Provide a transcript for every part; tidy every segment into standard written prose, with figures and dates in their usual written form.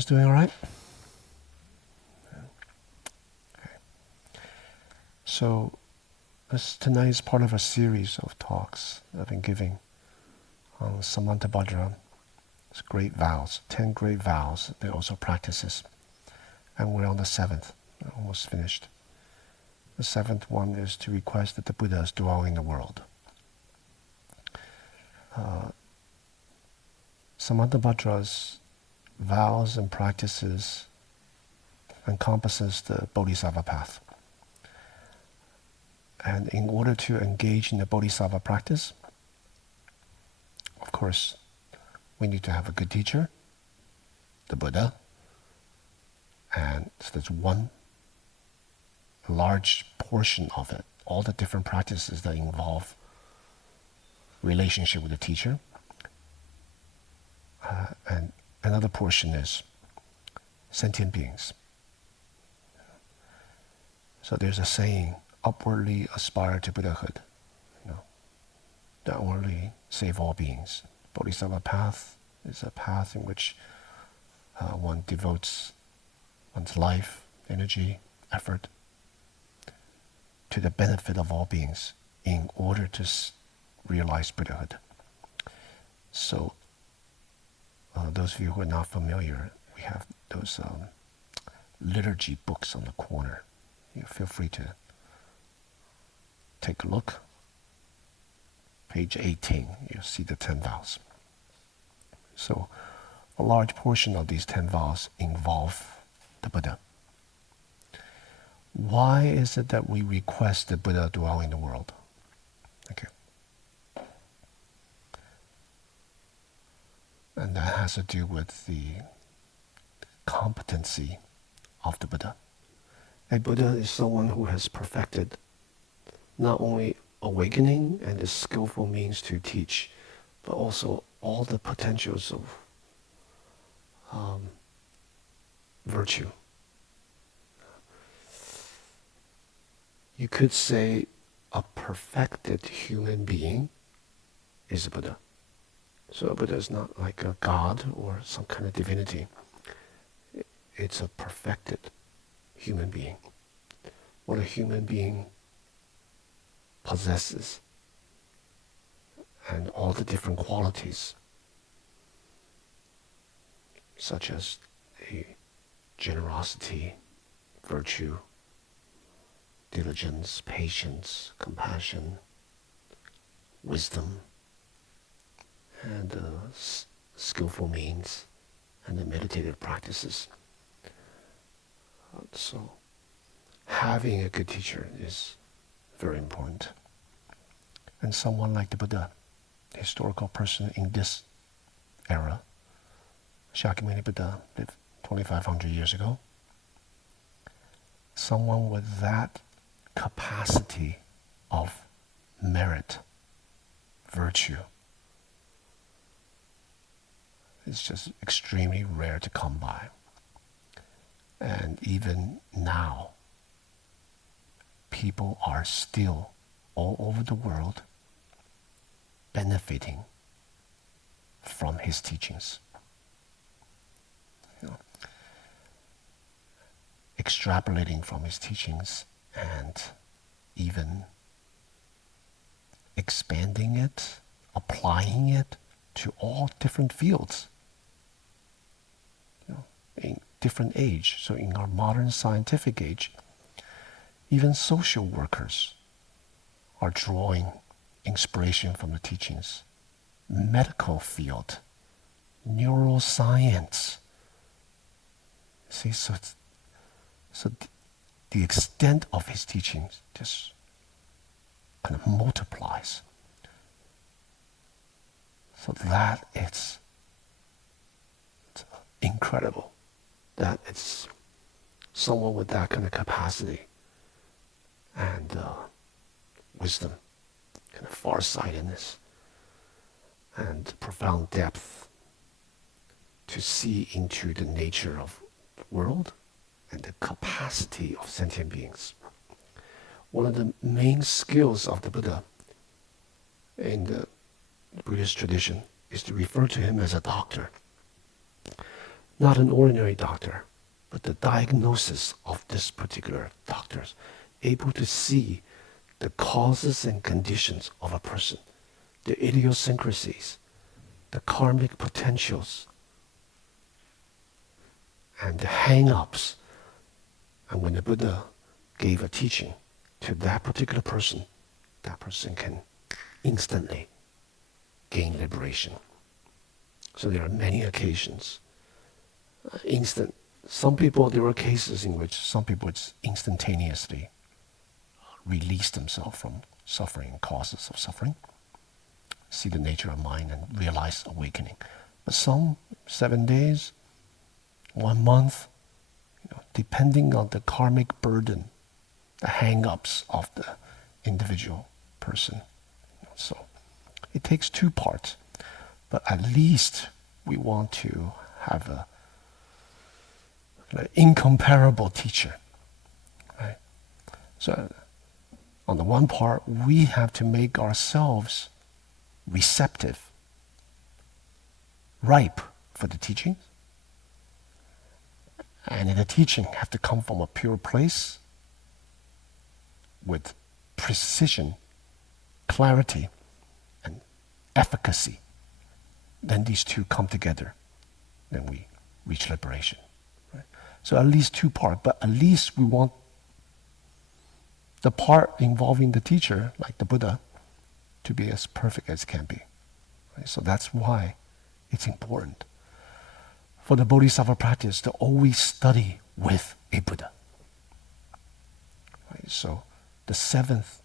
Everyone's doing all right? Okay. So tonight is part of a series of talks I've been giving on Samantabhadra. It's great vows, 10 great vows. They're also practices. And we're on the 7th, almost finished. The 7th one is to request that the Buddhas dwell in the world. Samantabhadra's vows and practices encompasses the Bodhisattva path. And in order to engage in the Bodhisattva practice, of course, we need to have a good teacher, the Buddha. And so there's one large portion of it, all the different practices that involve relationship with the teacher. And another portion is sentient beings. So there's a saying, upwardly aspire to Buddhahood. Downwardly save all beings. Bodhisattva path is a path in which one devotes one's life, energy, effort to the benefit of all beings in order to realize Buddhahood. So those of you who are not familiar, we have those liturgy books on the corner. You feel free to take a look. Page 18, you'll see the 10 vows. So a large portion of these 10 vows involve the Buddha. Why is it that we request the Buddha dwell in the world? Thank you. And that has to do with the competency of the Buddha. A Buddha is someone who has perfected not only awakening and the skillful means to teach, but also all the potentials of virtue. You could say a perfected human being is a Buddha. So a Buddha is not like a god or some kind of divinity. It's a perfected human being. What a human being possesses and all the different qualities, such as a generosity, virtue, diligence, patience, compassion, wisdom, and skillful means, and the meditative practices. So having a good teacher is very important. And someone like the Buddha, a historical person in this era, Shakyamuni Buddha lived 2,500 years ago. Someone with that capacity of merit, virtue, is just extremely rare to come by. And even now, people are still all over the world benefiting from his teachings. Extrapolating from his teachings and even expanding it, applying it to all different fields. In different age. So in our modern scientific age, even social workers are drawing inspiration from the teachings. Medical field, neuroscience. See, so the extent of his teachings just kind of multiplies. So that it's incredible that it's someone with that kind of capacity and wisdom, kind of farsightedness, and profound depth to see into the nature of the world and the capacity of sentient beings. One of the main skills of the Buddha in the Buddhist tradition is to refer to him as a doctor. not an ordinary doctor, but the diagnosis of this particular doctor, able to see the causes and conditions of a person, the idiosyncrasies, the karmic potentials, and the hang-ups. And when the Buddha gave a teaching to that particular person, that person can instantly gain liberation. So there are many occasions. There were cases in which some people instantaneously release themselves from suffering and causes of suffering, see the nature of mind and realize awakening. But some, 7 days, 1 month, depending on the karmic burden, the hang-ups of the individual person. So it takes 2 parts, but at least we want to have an incomparable teacher, right? So on the one part, we have to make ourselves receptive, ripe for the teaching. And the teaching have to come from a pure place with precision, clarity, and efficacy. Then these 2 come together. Then we reach liberation. Right? So at least 2 parts, but at least we want the part involving the teacher, like the Buddha, to be as perfect as can be. Right? So that's why it's important for the Bodhisattva practice to always study with a Buddha. Right? So the 7th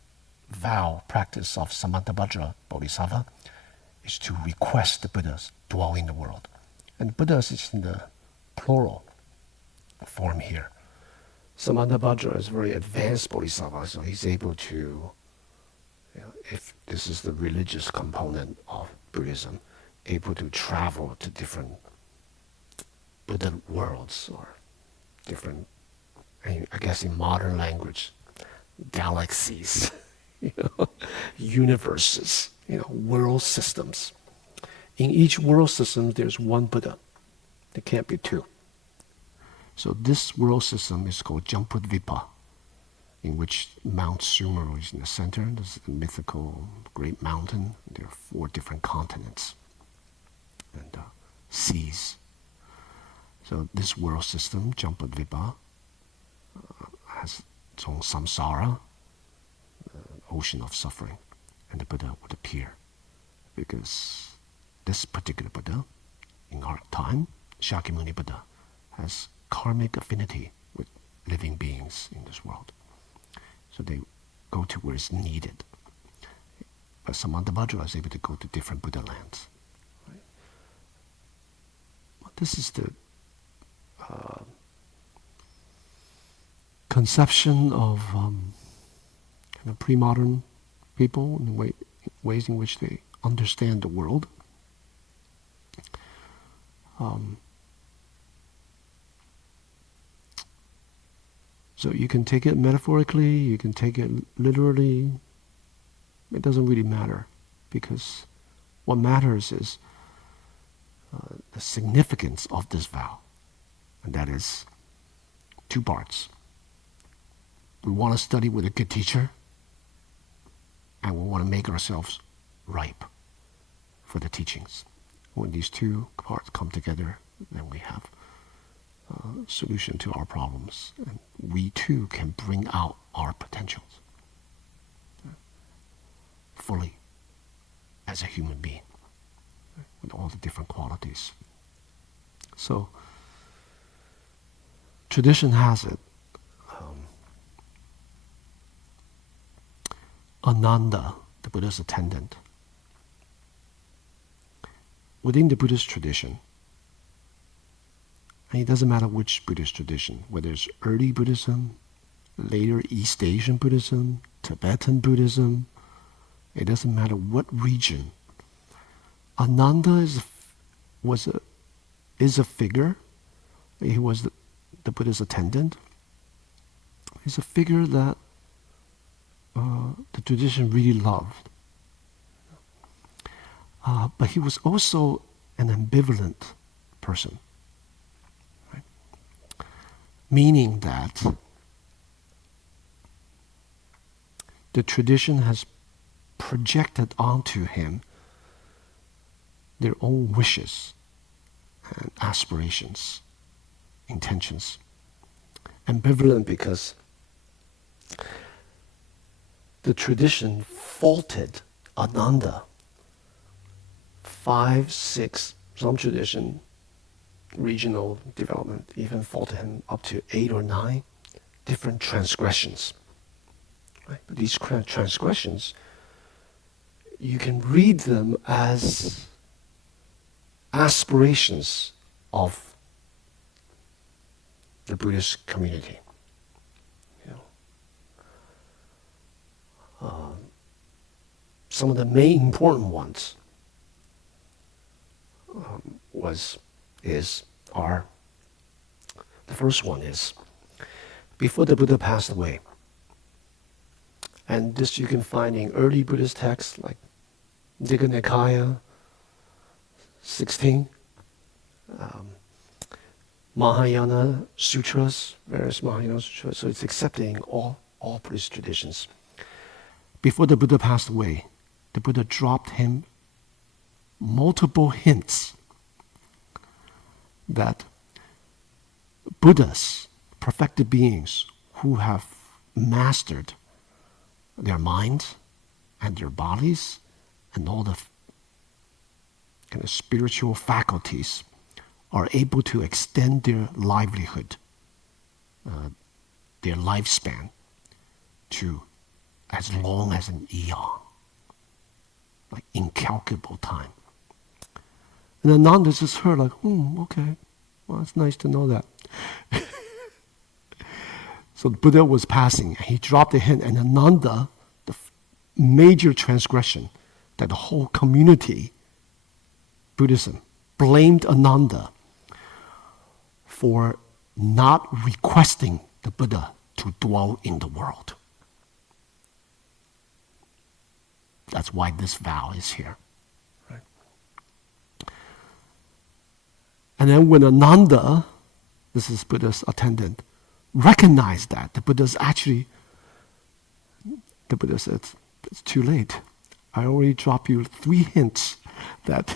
vow practice of Samantabhadra Bodhisattva is to request the Buddhas dwell in the world. And Buddhas is in the plural form here. Samantabhadra is a very advanced Bodhisattva, so he's able to, if this is the religious component of Buddhism, able to travel to different Buddha worlds, or different, I guess in modern language, galaxies, universes, world systems. In each world system, there's one Buddha. There can't be 2. So this world system is called Jampudvipa, in which Mount Sumeru is in the center. This is the mythical great mountain. There are 4 different continents and seas. So this world system, Jampudvipa, has its own samsara, ocean of suffering, and the Buddha would appear. Because this particular Buddha, in our time, Shakyamuni Buddha, has karmic affinity with living beings in this world. So they go to where it's needed. But Samantabhadra is able to go to different Buddha lands. Right? But this is the conception of pre-modern people and the ways in which they understand the world. So you can take it metaphorically, you can take it literally. It doesn't really matter, because what matters is the significance of this vow. And that is 2 parts. We want to study with a good teacher, and we want to make ourselves ripe for the teachings. When these 2 parts come together, then we have a solution to our problems, and we too can bring out our potentials fully as a human being, with all the different qualities. So tradition has it. Ananda, the Buddha's attendant, within the Buddhist tradition, and it doesn't matter which Buddhist tradition, whether it's early Buddhism, later East Asian Buddhism, Tibetan Buddhism, it doesn't matter what region. Ananda is a figure. He was the Buddha's attendant. He's a figure that the tradition really loved. But he was also an ambivalent person. meaning that the tradition has projected onto him their own wishes and aspirations, intentions. Ambivalent because the tradition faulted Ananda 5, 6, some tradition, regional development, even faulted him up to 8 or 9 different transgressions. Right? But these transgressions, you can read them as aspirations of the Buddhist community. You know, some of the main important ones are the first one is before the Buddha passed away, and this you can find in early Buddhist texts like Digha Nikaya 16, Mahayana sutras, various Mahayana sutras. So it's accepting all Buddhist traditions. Before the Buddha passed away, the Buddha dropped him multiple hints that Buddhas, perfected beings who have mastered their minds and their bodies and all the kind of spiritual faculties, are able to extend their livelihood, their lifespan, to as long as an eon, like incalculable time. And Ananda just heard like, okay, well, it's nice to know that. So the Buddha was passing, and he dropped a hint, and Ananda, the major transgression that the whole community, Buddhism, blamed Ananda for not requesting the Buddha to dwell in the world. That's why this vow is here. Right? And then when Ananda, this is Buddha's attendant, recognized that, the Buddha said, it's too late. I already dropped you 3 hints that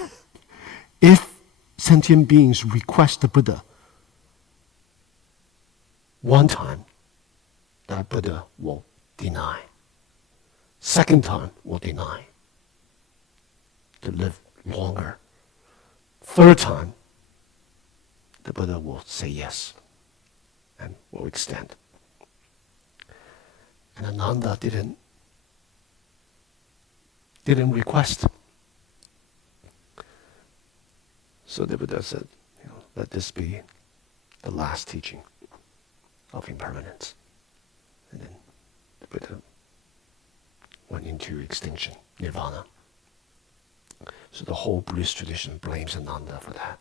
if sentient beings request the Buddha, one time, that Buddha will deny. Second time, will deny to live longer. Third time, the Buddha will say yes and will extend. And Ananda didn't request. So the Buddha said, let this be the last teaching of impermanence. And then the Buddha went into extinction, nirvana. So the whole Buddhist tradition blames Ananda for that.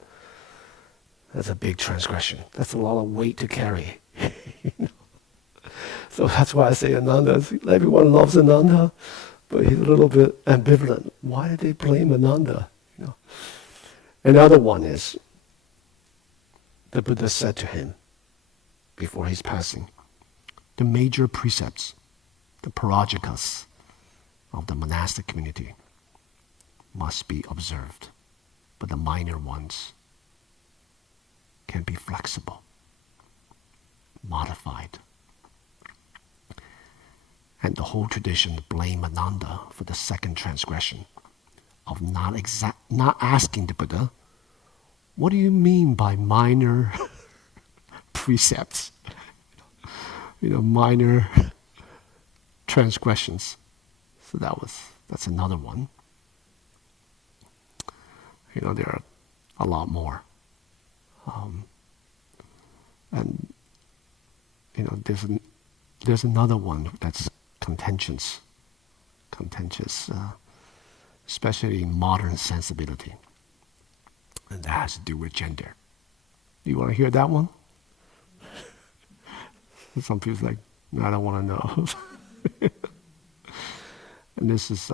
That's a big transgression. That's a lot of weight to carry. So that's why I say Ananda, everyone loves Ananda, but he's a little bit ambivalent. Why did they blame Ananda? Another one is, the Buddha said to him before his passing, the major precepts, the parajikas of the monastic community must be observed, but the minor ones can be flexible, modified. And the whole tradition blamed Ananda for the second transgression of not asking the Buddha, what do you mean by minor precepts? Minor transgressions. So that's another one. There are a lot more. And there's another one that's contentious, especially in modern sensibility, and that has to do with gender. You want to hear that one? Some people's like, no, I don't want to know. And this is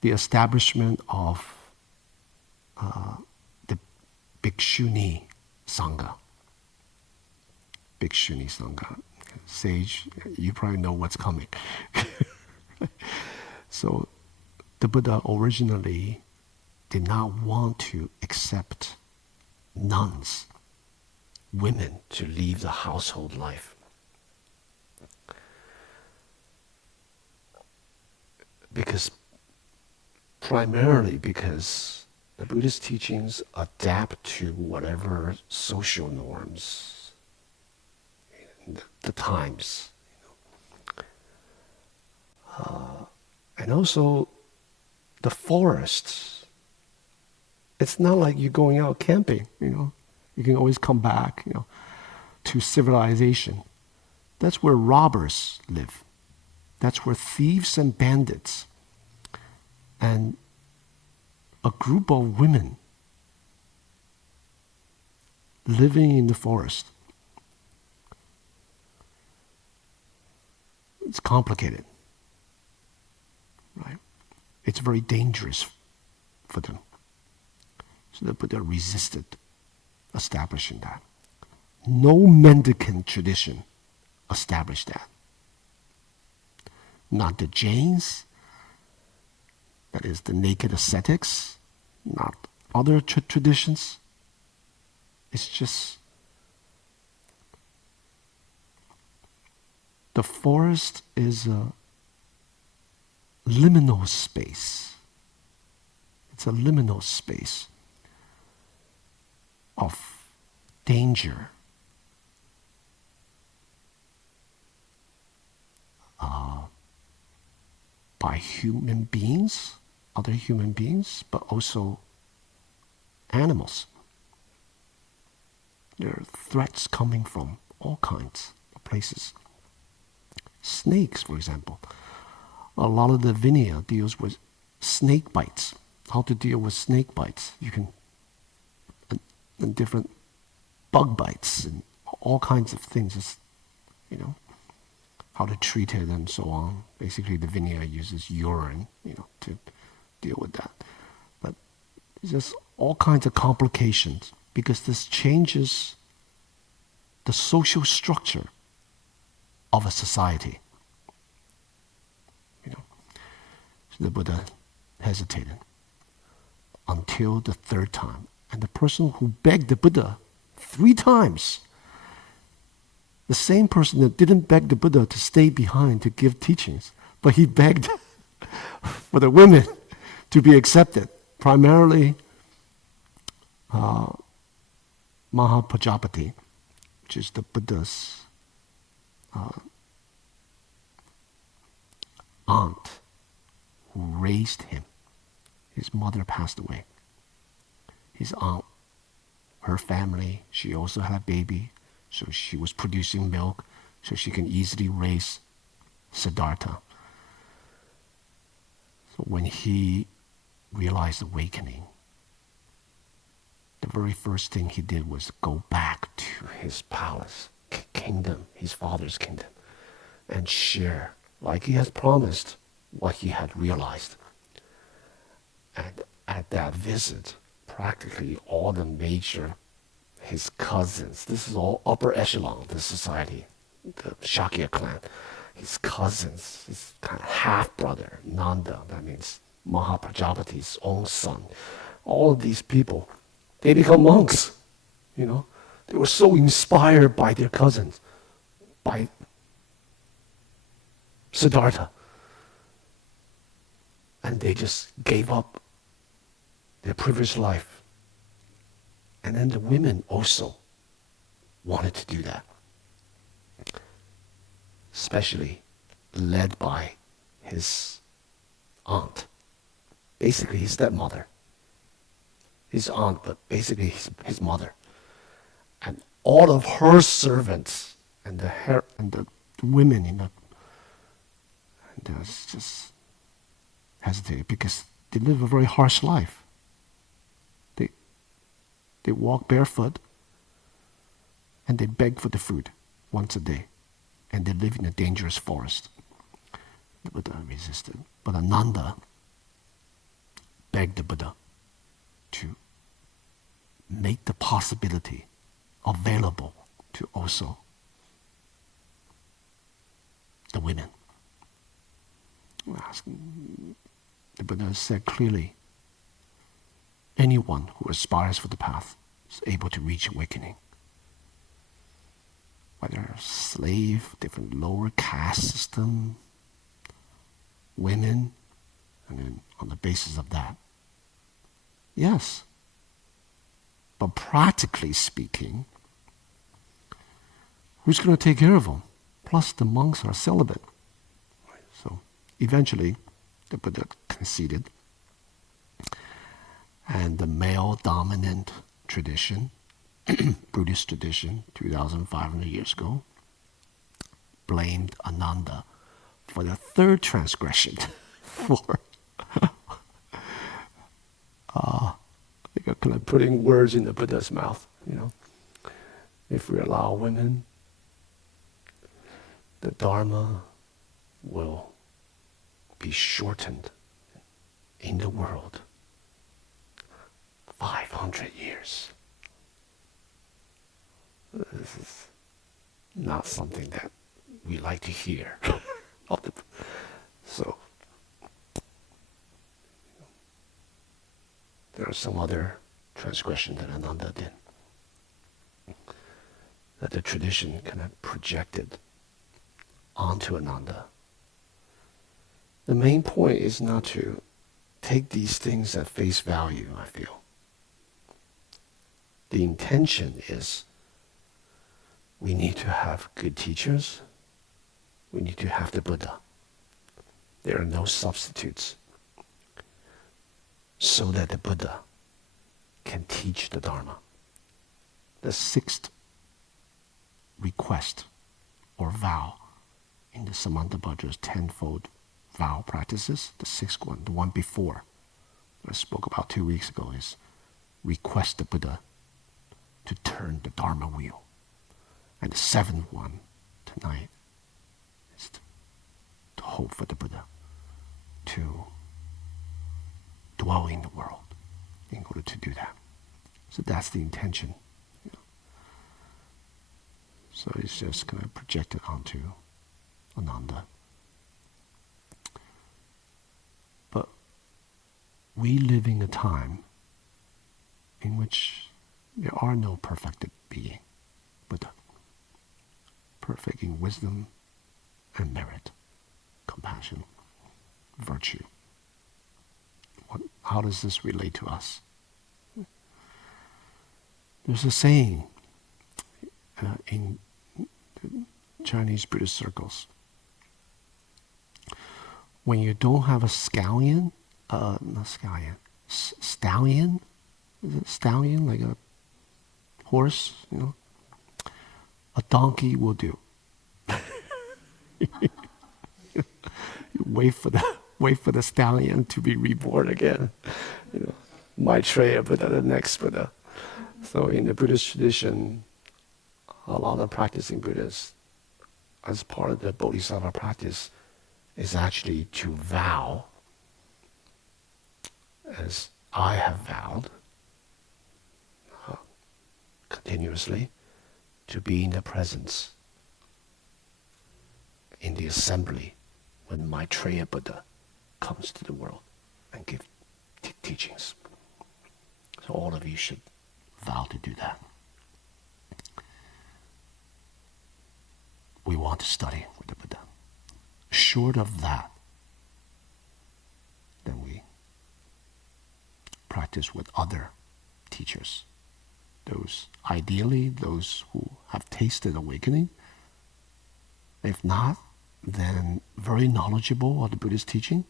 the establishment of the Bhikshuni Sangha. Bhikshu ni Sangha. Sage, you probably know what's coming. So the Buddha originally did not want to accept nuns, women, to leave the household life. Primarily because the Buddhist teachings adapt to whatever social norms in the times. And also the forests. It's not like you're going out camping, You can always come back, to civilization. That's where robbers live. That's where thieves and bandits and a group of women living in the forest. It's complicated, right? It's very dangerous for them. So the Buddha resisted establishing that. No mendicant tradition established that. Not the Jains, that is the naked ascetics, not other traditions. It's just the forest is a liminal space. It's a liminal space of danger, by human beings, other human beings, but also animals. There are threats coming from all kinds of places. Snakes, for example. A lot of the Vinaya deals with snake bites, how to deal with snake bites. You can, and different bug bites and all kinds of things, how to treat it and so on. Basically, the Vinaya uses urine, to deal with that. But it's just all kinds of complications because this changes the social structure of a society. So the Buddha hesitated until the third time. And the person who begged the Buddha 3 times, the same person that didn't beg the Buddha to stay behind to give teachings, but he begged for the women to be accepted, primarily Mahapajapati, which is the Buddha's aunt who raised him. His mother passed away. His aunt, her family, she also had a baby, so she was producing milk so she can easily raise Siddhartha. So when he realized awakening, the very first thing he did was go back to his palace, kingdom, his father's kingdom, and share, like he had promised, what he had realized. And at that visit, practically all the major, his cousins, this is all upper echelon of the society, the Shakya clan, his cousins, his kind of half-brother, Ananda, that means Mahapajapati's own son, all of these people, they become monks, They were so inspired by their cousins, by Siddhartha. And they just gave up their previous life. And then the women also wanted to do that. Especially led by his aunt. Basically his stepmother. His aunt, but basically his mother. And all of her servants and the women and they was just hesitated because they live a very harsh life. They walk barefoot and they beg for the food once a day. And they live in a dangerous forest. The Buddha resisted. But Ananda begged the Buddha to make the possibility available to also The Buddha said clearly, anyone who aspires for the path is able to reach awakening. Whether a slave, different lower caste system, women, and then on the basis of that, yes. But practically speaking, who's going to take care of them? Plus the monks are celibate. So eventually, the Buddha conceded, and the male-dominant tradition, Buddhist tradition, 2,500 years ago, blamed Ananda for the third transgression, for kind of putting words in the Buddha's mouth. If we allow women, the Dharma will be shortened in the world 500 years. This is not something that we like to hear. So there are some other transgressions that Ananda did, that the tradition kind of projected onto Ananda. The main point is not to take these things at face value, I feel. The intention is we need to have good teachers. We need to have the Buddha. There are no substitutes, so that the Buddha can teach the Dharma. The sixth request or vow in the Samantabhadra's tenfold vow practices, the sixth one, the one before, I spoke about 2 weeks ago, is request the Buddha to turn the Dharma wheel. And the seventh one tonight is to hope for the Buddha to dwell in the world in order to do that. So that's the intention. So it's just kind of projected onto Ananda. But we live in a time in which there are no perfected being, Buddha. Perfect in wisdom and merit, compassion, virtue. How does this relate to us? There's a saying in Chinese Buddhist circles. When you don't have a stallion, stallion? Is it stallion, like a horse, A donkey will do. You wait for the stallion to be reborn again. Maitreya Buddha, the next Buddha. So in the Buddhist tradition, a lot of practicing Buddhists, as part of the Bodhisattva practice, is actually to vow, as I have vowed, continuously, to be in the presence, in the assembly, when Maitreya Buddha comes to the world and give teachings. So all of you should vow to do that. We want to study with the Buddha. Short of that, then we practice with other teachers. Ideally, those who have tasted awakening. If not, then very knowledgeable of the Buddhist teaching.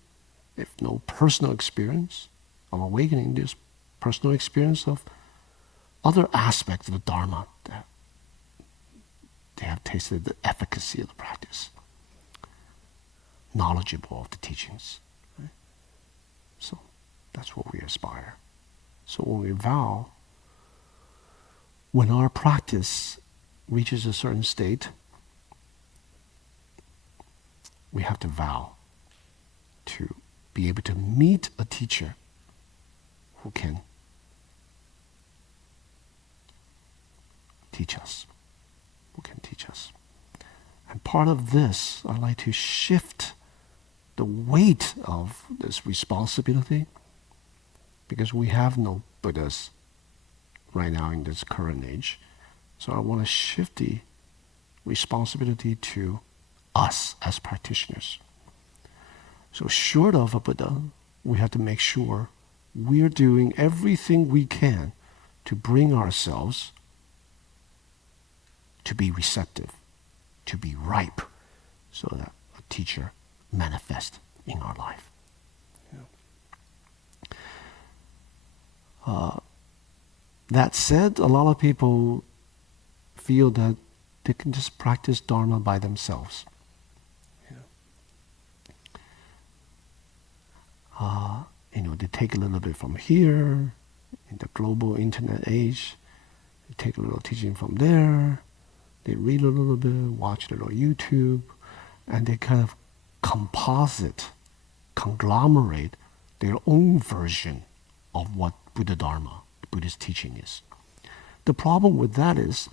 If no personal experience of awakening, there's personal experience of other aspects of the Dharma that they have tasted the efficacy of the practice. Knowledgeable of the teachings. Right? So that's what we aspire. So when we vow, when our practice reaches a certain state, we have to vow to be able to meet a teacher who can teach us. And part of this, I like to shift the weight of this responsibility, because we have no Buddhas right now in this current age. So I want to shift the responsibility to us as practitioners. So short of a Buddha, we have to make sure we're doing everything we can to bring ourselves to be receptive, to be ripe, so that a teacher manifests in our life. That said, a lot of people feel that they can just practice Dharma by themselves. They take a little bit from here, in the global internet age. They take a little teaching from there. They read a little bit, watch a little YouTube, and they kind of conglomerate their own version of what Buddha Dharma, the Buddhist teaching is. The problem with that is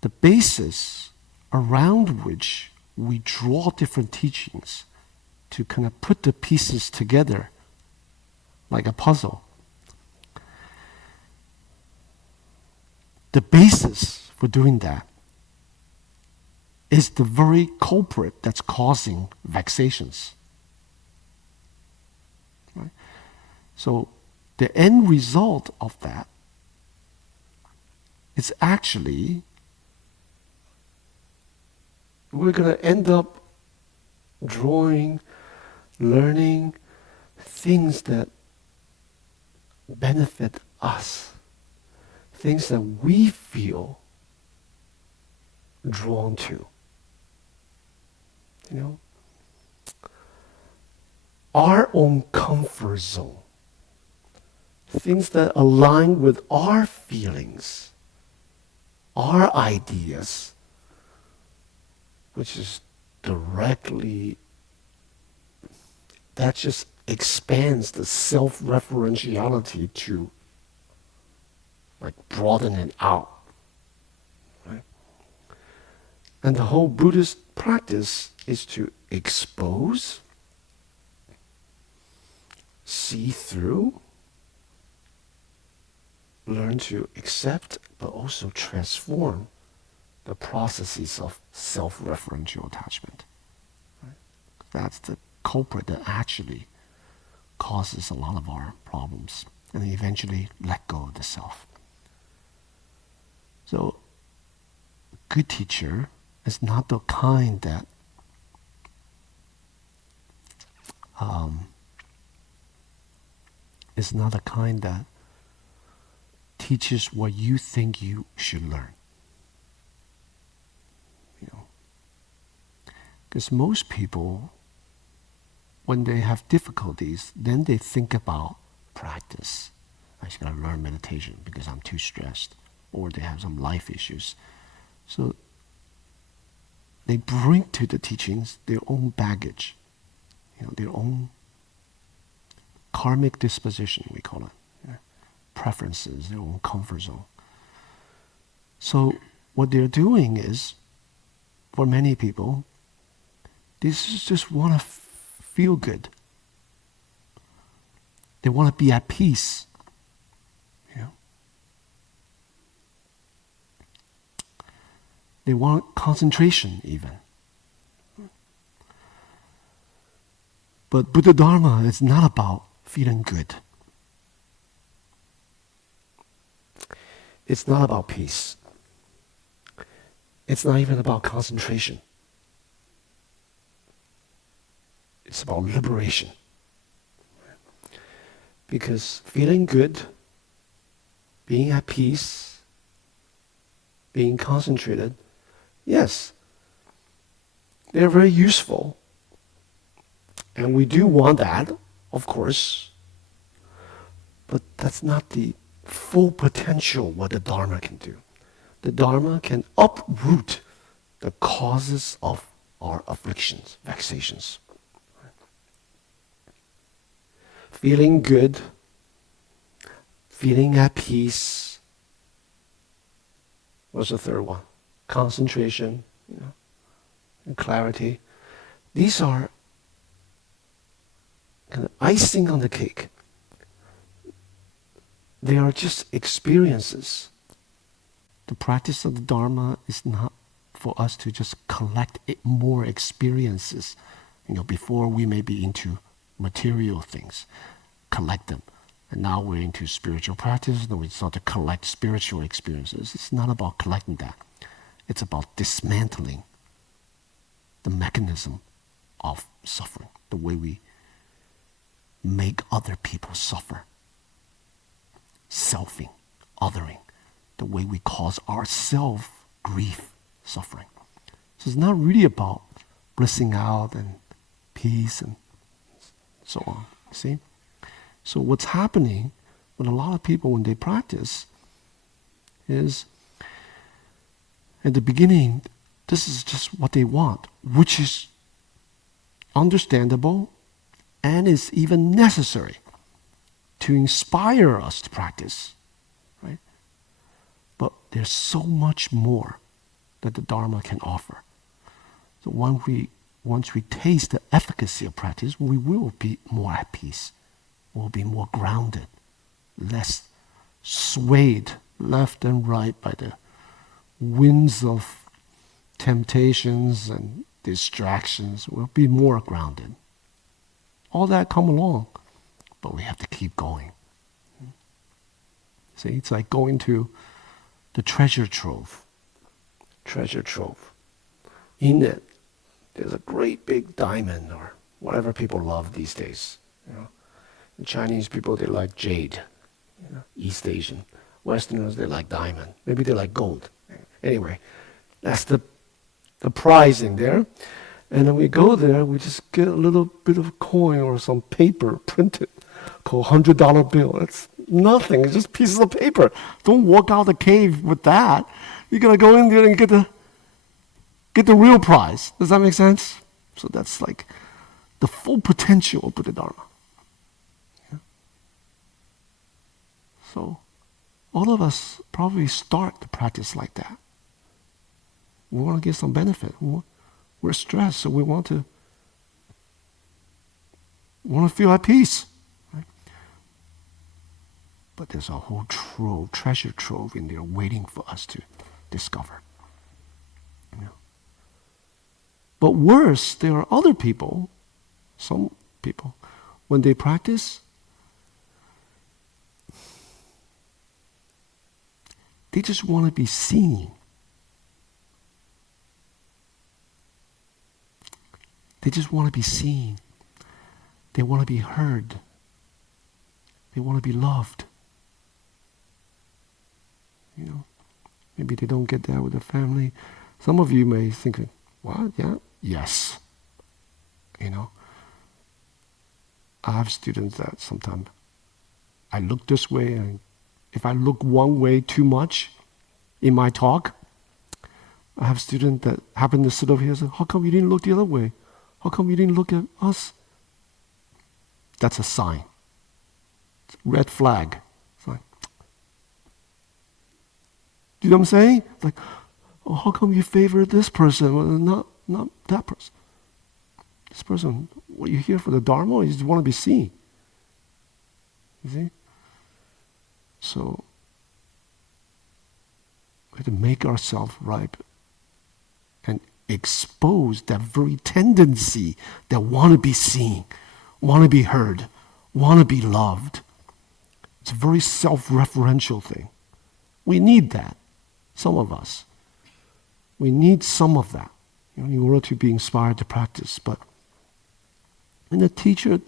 the basis around which we draw different teachings to kind of put the pieces together like a puzzle. The basis for doing that is the very culprit that's causing vexations. Right? So the end result of that is actually we're going to end up drawing, learning things that benefit us, things that we feel drawn to. Our own comfort zone, things that align with our feelings, our ideas, which is directly, that just expands the self-referentiality to broaden it out. Right? And the whole Buddhist practice is to expose, see through, learn to accept, but also transform the processes of self-referential attachment. Right? That's the culprit that actually causes a lot of our problems, and then eventually let go of the self. So, a good teacher is not the kind that teaches what you think you should learn. Because most people, when they have difficulties, then they think about practice. I just gotta learn meditation because I'm too stressed, or they have some life issues. So they bring to the teachings their own baggage, their own karmic disposition, we call it, preferences, their own comfort zone. So what they're doing is, for many people, they just want to feel good. They want to be at peace. They want concentration even. But Buddha Dharma is not about feeling good. It's not about peace. It's not even about concentration. It's about liberation. Because feeling good, being at peace, being concentrated, yes, they're very useful. And we do want that, of course. But that's not the full potential what the Dharma can do. The Dharma can uproot the causes of our afflictions, vexations. Feeling good, feeling at peace. What's the third one? Concentration, and clarity. These are kind of icing on the cake. They are just experiences. The practice of the Dharma is not for us to just collect more experiences, before we may be into material things, collect them. And now we're into spiritual practice, and we start to collect spiritual experiences. It's not about collecting that. It's about dismantling the mechanism of suffering, the way we make other people suffer. Selfing, othering, the way we cause ourselves grief, suffering. So it's not really about blissing out and peace and so on. See? So what's happening with a lot of people when they practice is, at the beginning, this is just what they want, which is understandable and is even necessary to inspire us to practice, right? But there's so much more that the Dharma can offer. So once we taste the efficacy of practice, we will be more at peace. We'll be more grounded, less swayed left and right by the winds of temptations and distractions. We'll be more grounded. All that come along, but we have to keep going. See, it's like going to the treasure trove. Treasure trove. In it, there's a great big diamond or whatever people love these days. The Chinese people, they like jade. East Asian. Westerners, they like diamond. Maybe they like gold. Anyway, that's the prize in there. And then we go there, we just get a little bit of coin or some paper printed called $100 bill. It's nothing. It's just pieces of paper. Don't walk out the cave with that. You're going to go in there and get the real prize. Does that make sense? So that's like the full potential of Buddha Dharma. Yeah. So all of us probably start the practice like that. We want to get some benefit. We're stressed, so we want to feel at peace. Right? But there's a whole treasure trove in there waiting for us to discover. But worse, there are other people, some people, when they practice, they just want to be seen. They just want to be seen. They want to be heard. They want to be loved. Maybe they don't get that with the family. Some of you may think, what? Yeah? Yes. I have students that sometimes I look this way, and if I look one way too much in my talk, I have students that happen to sit over here and say, how come you didn't look the other way? How come you didn't look at us? That's a sign. It's a red flag. It's like, do you know what I'm saying? It's like, oh, how come you favor this person, well, not that person? This person, what, you here for the Dharma, or you just want to be seen? You see? So, we have to make ourselves ripe and expose that very tendency that want to be seen, want to be heard, want to be loved. It's a very self-referential thing. We need that, some of us. We need some of that in order to be inspired to practice. But and the teacher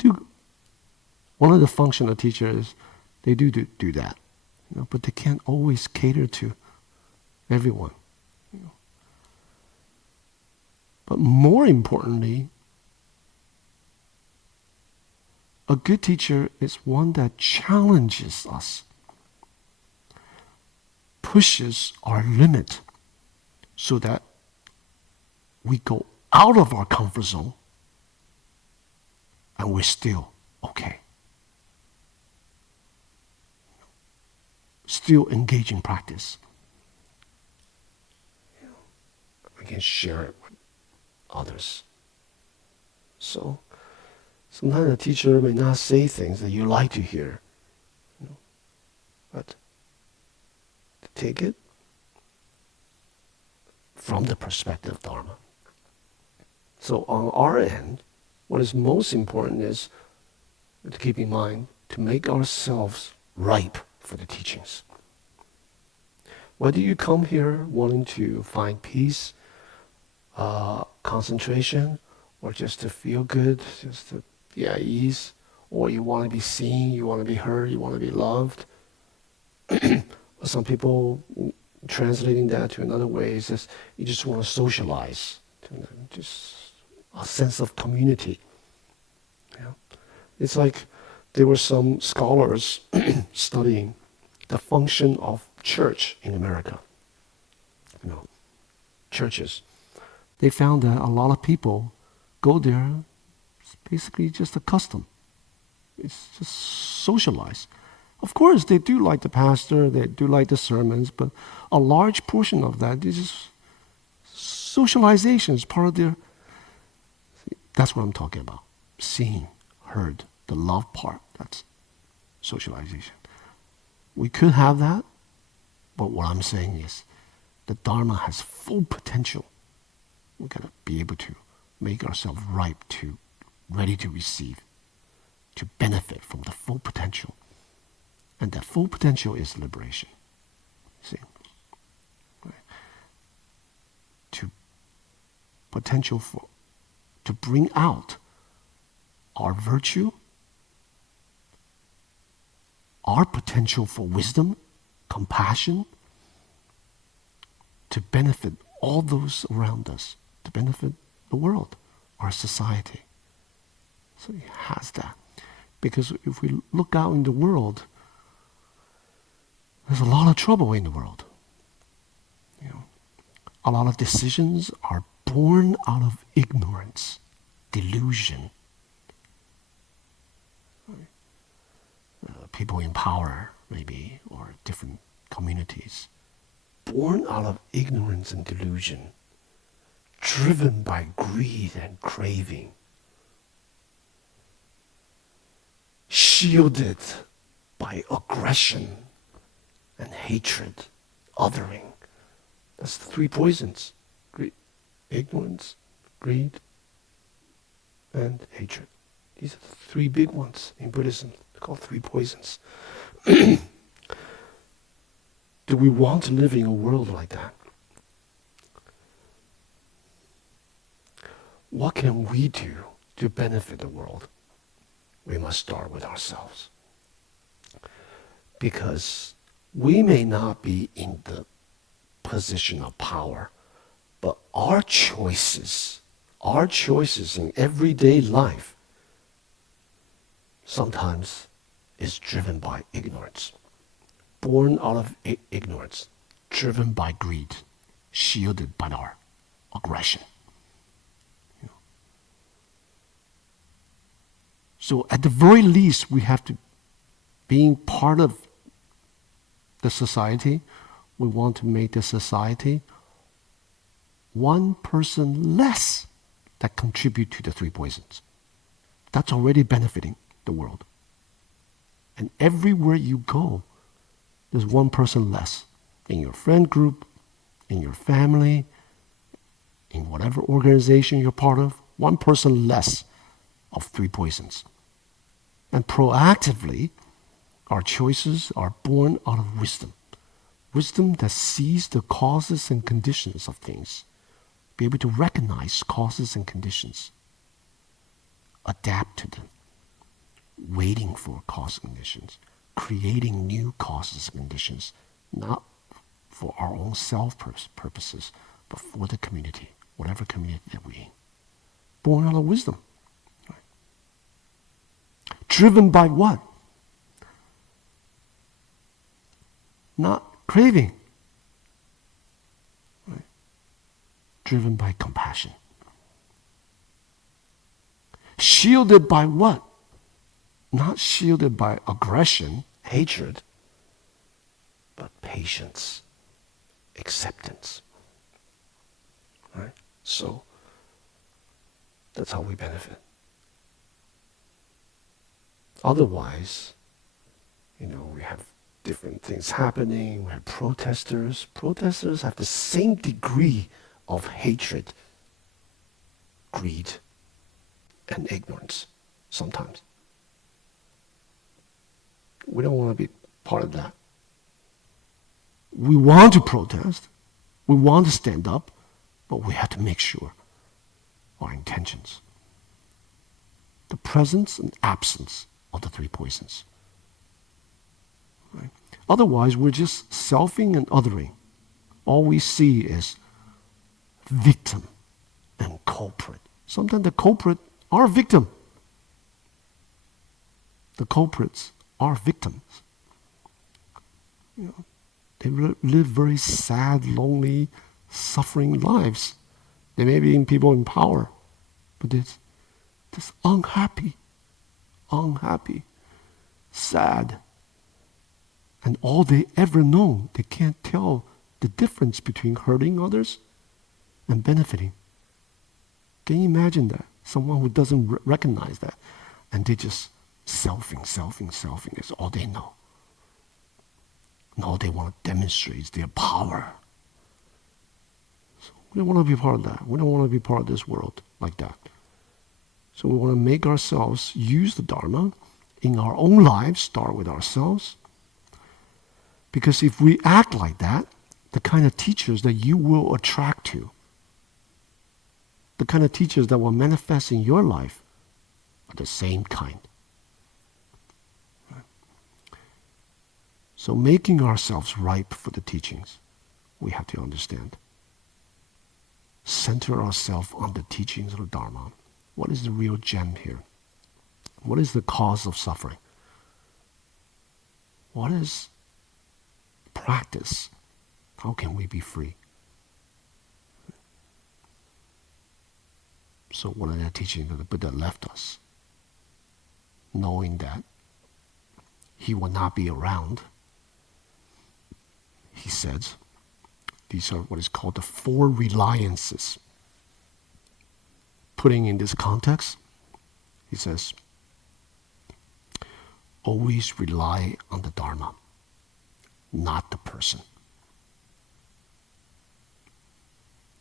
one of the functions of the teacher is they do that, but they can't always cater to everyone. But more importantly, a good teacher is one that challenges us, pushes our limit so that we go out of our comfort zone and we're still okay. Still engage in practice. We can share it with others. So Sometimes the teacher may not say things that you like to hear, but to take it from the perspective of Dharma. So on our end, what is most important is to keep in mind to make ourselves ripe for the teachings. Whether you come here wanting to find peace, concentration, or just to feel good, just to be at ease, or you want to be seen, you want to be heard, you want to be loved. Some people translating that to another way is just you just want to socialize, just a sense of community. Yeah. It's like there were some scholars studying the function of church in America. Churches. They found that a lot of people go there, it's basically just a custom. It's just socialize. Of course, they do like the pastor, they do like the sermons, but a large portion of that is just socialization is part of their... That's what I'm talking about. Seeing, heard, the love part, that's socialization. We could have that, but what I'm saying is the Dharma has full potential. We've got to be able to make ourselves ripe to, ready to receive, to benefit from the full potential. And that full potential is liberation. See? Right. To potential for, to bring out our virtue, our potential for wisdom, compassion, to benefit all those around us, to benefit the world, our society. So it has that. Because if we look out in the world, there's a lot of trouble in the world. A lot of decisions are born out of ignorance, delusion. People in power, maybe, or different communities, born out of ignorance and delusion, driven by greed and craving, shielded by aggression and hatred, othering. That's the three poisons. Ignorance, greed, and hatred. These are the three big ones in Buddhism. They're called three poisons. Do we want to live in a world like that? What can we do to benefit the world? We must start with ourselves. Because we may not be in the position of power, but our choices in everyday life sometimes is driven by ignorance. Born out of ignorance, driven by greed, shielded by our aggression. So at the very least, we have to, being part of the society, we want to make the society one person less that contribute to the three poisons. That's already benefiting the world. And everywhere you go, there's one person less. In your friend group, in your family, in whatever organization you're part of, one person less of three poisons. And proactively, our choices are born out of wisdom. Wisdom that sees the causes and conditions of things. Be able to recognize causes and conditions. Adapt to them. Waiting for cause and conditions. Creating new causes and conditions. Not for our own self-purposes, but for the community. Whatever community that we're in. Born out of wisdom. Right. Driven by what? Not craving. Right. Driven by compassion. Shielded by what? Not shielded by aggression, hatred, but patience, acceptance. Right? So, that's how we benefit. Otherwise, we have different things happening. We have protesters. Protesters have the same degree of hatred, greed, and ignorance sometimes. We don't want to be part of that. We want to protest. We want to stand up, but we have to make sure our intentions. The presence and absence of the three poisons. Right? Otherwise, we're just selfing and othering. All we see is victim and culprit. Sometimes the culprit are victim. The culprits are victims. They live very sad, lonely, suffering lives. They may be people in power, but it's just unhappy, sad. And all they ever know, they can't tell the difference between hurting others and benefiting. Can you imagine that? Someone who doesn't recognize that, and they just selfing is all they know. And all they want to demonstrate is their power. So we don't want to be part of that. We don't want to be part of this world like that. So we want to make ourselves use the Dharma in our own lives, start with ourselves. Because if we act like that, the kind of teachers that you will attract to, the kind of teachers that will manifest in your life are the same kind. So making ourselves ripe for the teachings, we have to understand. Center ourselves on the teachings of the Dharma. What is the real gem here? What is the cause of suffering? What is practice? How can we be free? So one of the teachings that the Buddha left us, knowing that he will not be around, he says, these are what is called the 4 reliances. Putting in this context, he says, always rely on the Dharma, not the person.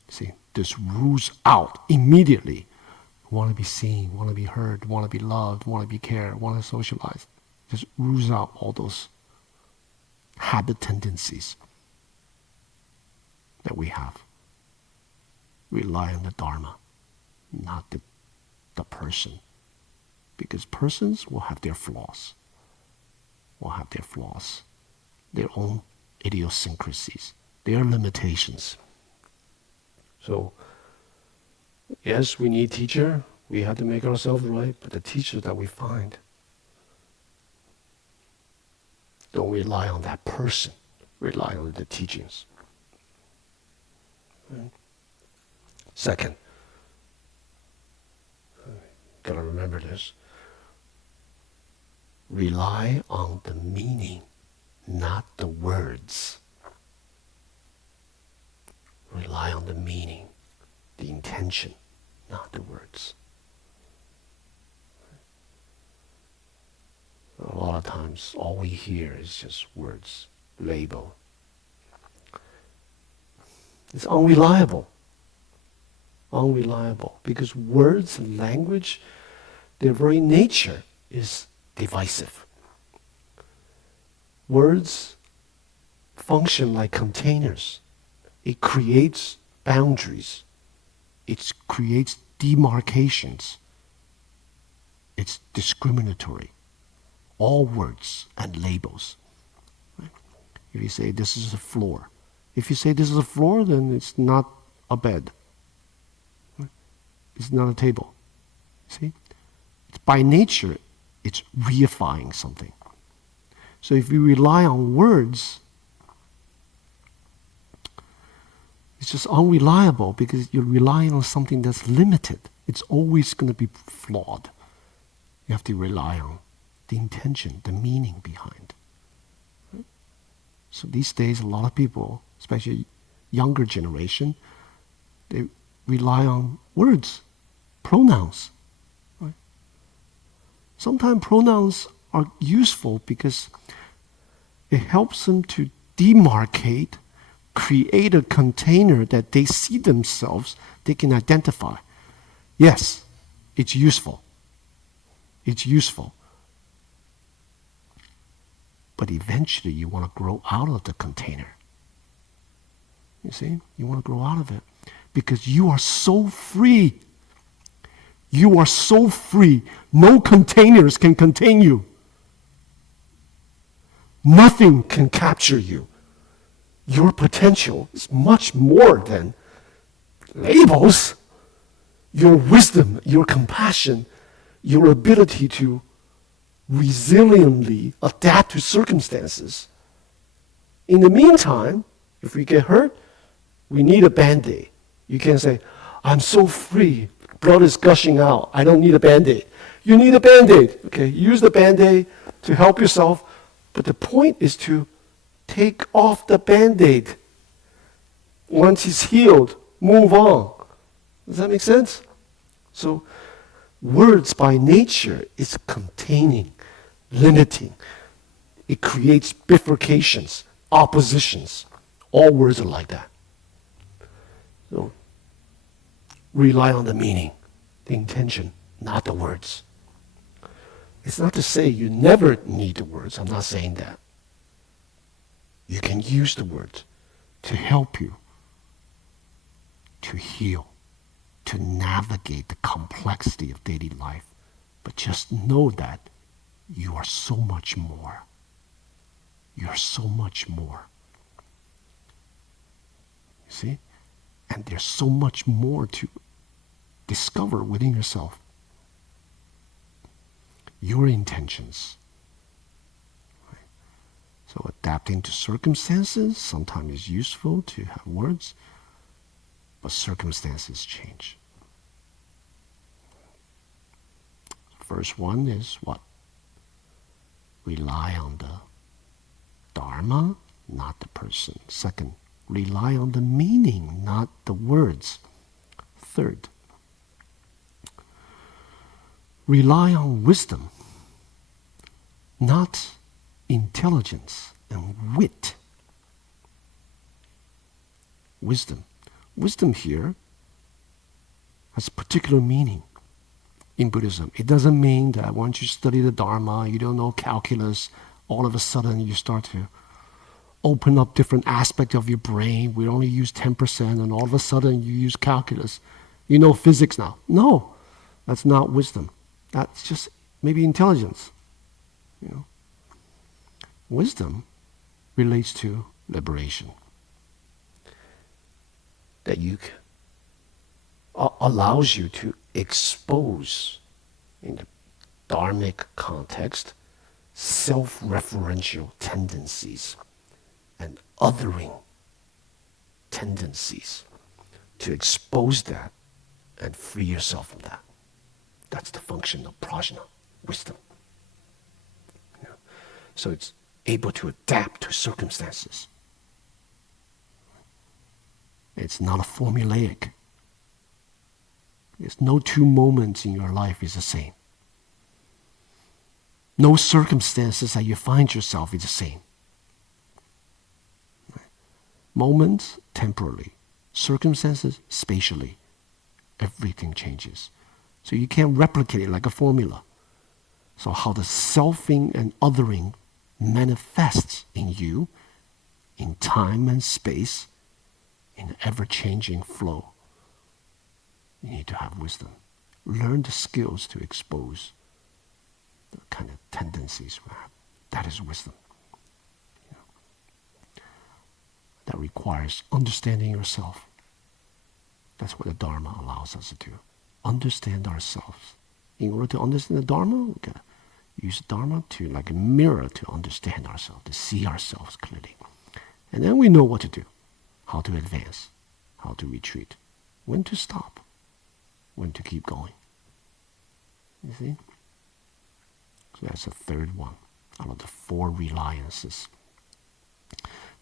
See, this rules out immediately. Want to be seen, want to be heard, want to be loved, want to be cared, want to socialize. Just rules out all those habit tendencies that we have. Rely on the Dharma, not the person. Because persons will have their flaws. Their own idiosyncrasies, their limitations. So, yes, we need teacher. We have to make ourselves right, but the teachers that we find, don't rely on that person. Rely on the teachings. Right? Second, gotta remember this. Rely on the meaning, not the words. Rely on the meaning, the intention, not the words. A lot of times, all we hear is just words, label. It's unreliable. Because words and language, their very nature is divisive. Words function like containers. It creates boundaries. It creates demarcations. It's discriminatory. All words and labels. Right? If you say this is a floor, if you say this is a floor, then it's not a bed. Right? It's not a table. See? It's by nature, it's reifying something. So if you rely on words, it's just unreliable because you're relying on something that's limited. It's always going to be flawed. You have to rely on the intention, the meaning behind. Right? So these days, a lot of people, especially younger generation, they rely on words, pronouns. Right? Sometimes pronouns are useful because it helps them to demarcate, create a container that they see themselves, they can identify. Yes, it's useful. It's useful. But eventually you want to grow out of the container. You see? You want to grow out of it because you are so free. You are so free. No containers can contain you. Nothing can capture you. Your potential is much more than labels. Your wisdom, your compassion, your ability to resiliently adapt to circumstances. In the meantime, if we get hurt, we need a Band-Aid. You can't say, I'm so free, blood is gushing out, I don't need a Band-Aid. You need a Band-Aid. Okay, use the Band-Aid to help yourself, but the point is to take off the Band-Aid. Once it's healed, move on. Does that make sense? So, words by nature is containing, limiting. It creates bifurcations, oppositions. All words are like that. So, rely on the meaning, the intention, not the words. It's not to say you never need the words. I'm not saying that. You can use the words to help you to heal, to navigate the complexity of daily life. But just know that you are so much more. You are so much more. You see? And there's so much more to discover within yourself. Your intentions. Right? So adapting to circumstances sometimes is useful to have words, but circumstances change. First one is what? Rely on the Dharma, not the person. Second, rely on the meaning, not the words. Third, rely on wisdom, not intelligence and wit. Wisdom. Wisdom here has particular meaning in Buddhism. It doesn't mean that once you study the Dharma, you don't know calculus, all of a sudden you start to open up different aspects of your brain. We only use 10% and all of a sudden you use calculus. You know physics now. No, that's not wisdom. That's just maybe intelligence. You know, wisdom relates to liberation. That you allows you to expose, in the dharmic context, self-referential tendencies and othering tendencies, to expose that and free yourself from that. That's the function of prajna, wisdom. You know? So it's able to adapt to circumstances. It's not a formulaic. There's no two moments in your life is the same. No circumstances that you find yourself is the same. Moments, temporally. Circumstances, spatially. Everything changes. So you can't replicate it like a formula. So how the selfing and othering manifests in you, in time and space, in an ever-changing flow, you need to have wisdom. Learn the skills to expose the kind of tendencies we have. That is wisdom. You know, that requires understanding yourself. That's what the Dharma allows us to do. Understand ourselves. In order to understand the Dharma, we gotta use the Dharma to, like a mirror, to understand ourselves, to see ourselves clearly. And then we know what to do. How to advance, how to retreat, when to stop, when to keep going. You see? So that's the third one out of the 4 reliances.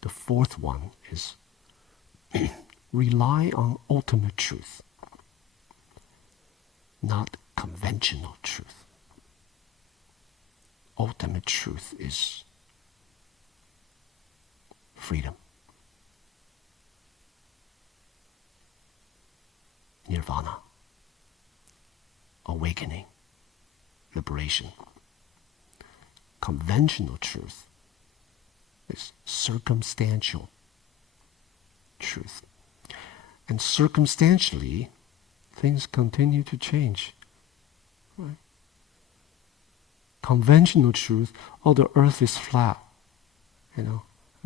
The fourth one is rely on ultimate truth, not conventional truth. ultimate truth is freedom. Nirvana. Awakening. Liberation. Conventional truth is circumstantial truth. And circumstantially, things continue to change. Right? Conventional truth, the earth is flat.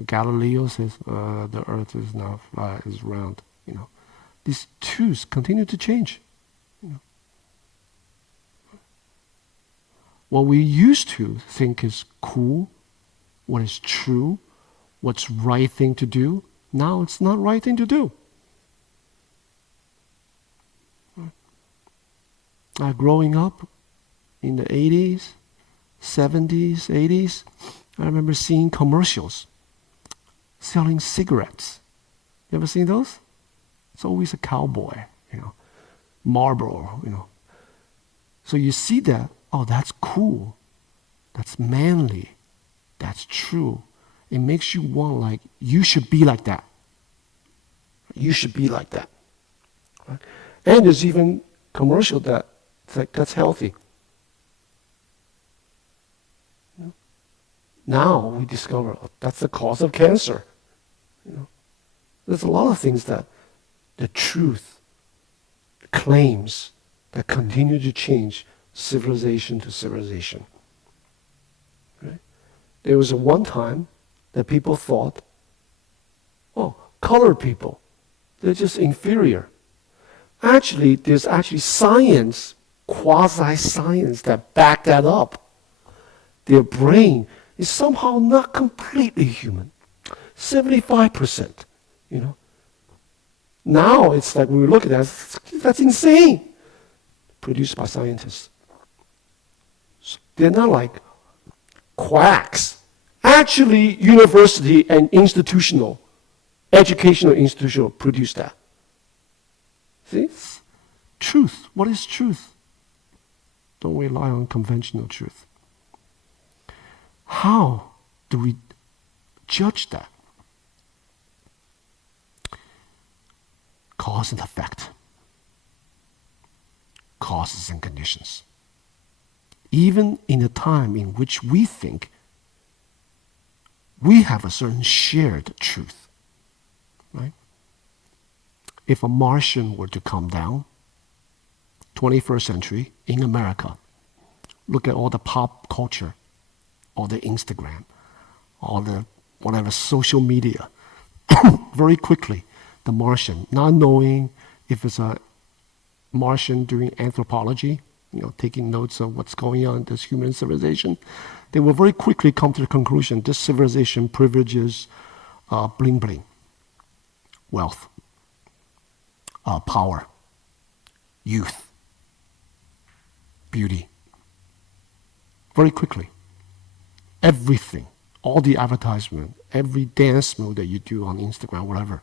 Galileo says the earth is not flat, it's round. These truths continue to change. What we used to think is cool, what is true, what's right thing to do, now it's not right thing to do. Growing up in the 80s, 70s, 80s, I remember seeing commercials selling cigarettes. You ever seen those? It's always a cowboy, Marlboro, So you see that, that's cool, that's manly, that's true. It makes you want you should be like that. You should be like that. Right? And there's even commercial that's healthy. Now we discover that's the cause of cancer. There's a lot of things that the truth claims that continue to change civilization to civilization. Right? There was one time that people thought, colored people, they're just inferior. Actually, there's science, quasi-science that back that up. Their brain is somehow not completely human. 75%, Now it's like when we look at that, that's insane. Produced by scientists. So they're not like quacks. Actually, university and educational institutional produce that. See? Truth. What is truth? Don't rely on conventional truth. How do we judge that? Cause and effect. Causes and conditions. Even in a time in which we think we have a certain shared truth, right? If a Martian were to come down, 21st century in America, look at all the pop culture, all the Instagram, all the whatever social media. Very quickly, the Martian, not knowing if it's a Martian doing anthropology, taking notes of what's going on in this human civilization, they will very quickly come to the conclusion this civilization privileges bling bling, wealth, power, youth, beauty. Very quickly. Everything, all the advertisement, every dance move that you do on Instagram, whatever,